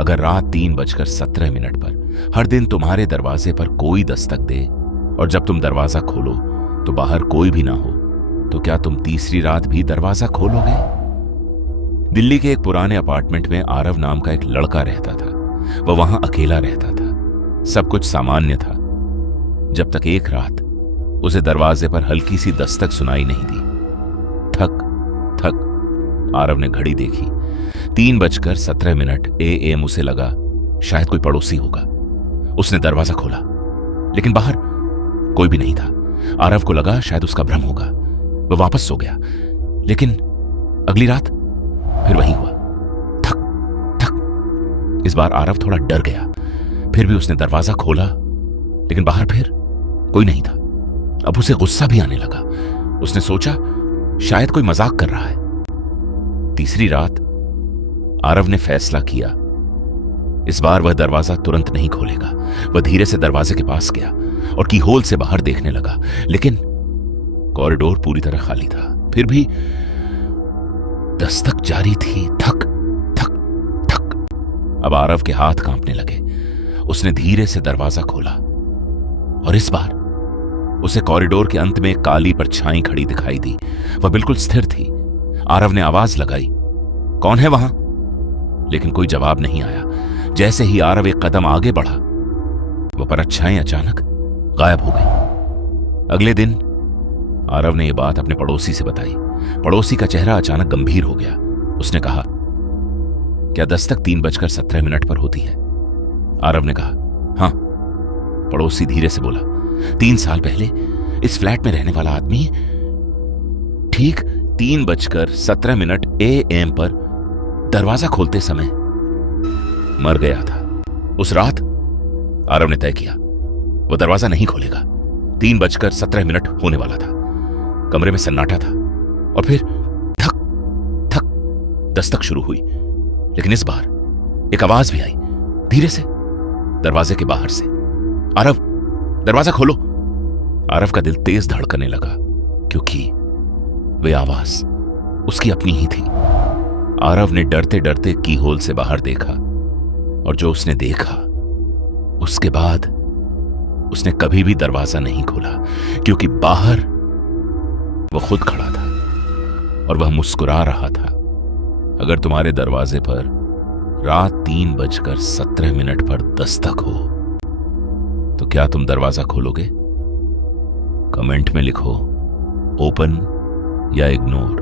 अगर रात 3:17 पर हर दिन तुम्हारे दरवाजे पर कोई दस्तक दे और जब तुम दरवाजा खोलो तो बाहर कोई भी ना हो, तो क्या तुम तीसरी रात भी दरवाजा खोलोगे? दिल्ली के एक पुराने अपार्टमेंट में आरव नाम का एक लड़का रहता था। वह वहां अकेला रहता था। सब कुछ सामान्य था जब तक एक रात उसे दरवाजे पर हल्की सी दस्तक सुनाई नहीं दी। थक थक आरव ने घड़ी देखी। 3:17 AM उसे लगा शायद कोई पड़ोसी होगा। उसने दरवाजा खोला लेकिन बाहर कोई भी नहीं था। आरव को लगा शायद उसका भ्रम होगा। वह वापस सो गया। लेकिन अगली रात फिर वही हुआ। थक थक। इस बार आरव थोड़ा डर गया। फिर भी उसने दरवाजा खोला लेकिन बाहर फिर कोई नहीं था। अब उसे गुस्सा भी आने लगा। उसने सोचा शायद कोई मजाक कर रहा है। तीसरी रात आरव ने फैसला किया इस बार वह दरवाजा तुरंत नहीं खोलेगा। वह धीरे से दरवाजे के पास गया और कीहोल से बाहर देखने लगा, लेकिन कॉरिडोर पूरी तरह खाली था। फिर भी दस्तक जारी थी। थक थक थक। अब आरव के हाथ कांपने लगे। उसने धीरे से दरवाजा खोला और इस बार उसे कॉरिडोर के अंत में एक काली परछाई खड़ी दिखाई दी। वह बिल्कुल स्थिर थी। आरव ने आवाज लगाई, कौन है वहां? लेकिन कोई जवाब नहीं आया। जैसे ही आरव एक कदम आगे बढ़ा वह परछाई अचानक गायब हो गई। अगले दिन आरव ने यह बात अपने पड़ोसी से बताई। पड़ोसी का चेहरा अचानक गंभीर हो गया। उसने कहा, क्या दस्तक 3:17 पर होती है? आरव ने कहा, हां। पड़ोसी धीरे से बोला, 3 साल पहले इस फ्लैट में रहने वाला आदमी ठीक 3:17 AM पर दरवाजा खोलते समय मर गया था। उस रात आरव ने तय किया वो दरवाजा नहीं खोलेगा। 3:17 होने वाला था। कमरे में सन्नाटा था और फिर थक थक दस्तक शुरू हुई। लेकिन इस बार एक आवाज भी आई धीरे से दरवाजे के बाहर से, आरव दरवाजा खोलो। आरव का दिल तेज धड़कने लगा क्योंकि वह आवाज उसकी अपनी ही थी। आरव ने डरते डरते कीहोल से बाहर देखा और जो उसने देखा उसके बाद उसने कभी भी दरवाजा नहीं खोला, क्योंकि बाहर वह खुद खड़ा था और वह मुस्कुरा रहा था। अगर तुम्हारे दरवाजे पर रात 3:17 पर दस्तक हो तो क्या तुम दरवाजा खोलोगे? कमेंट में लिखो ओपन या इग्नोर।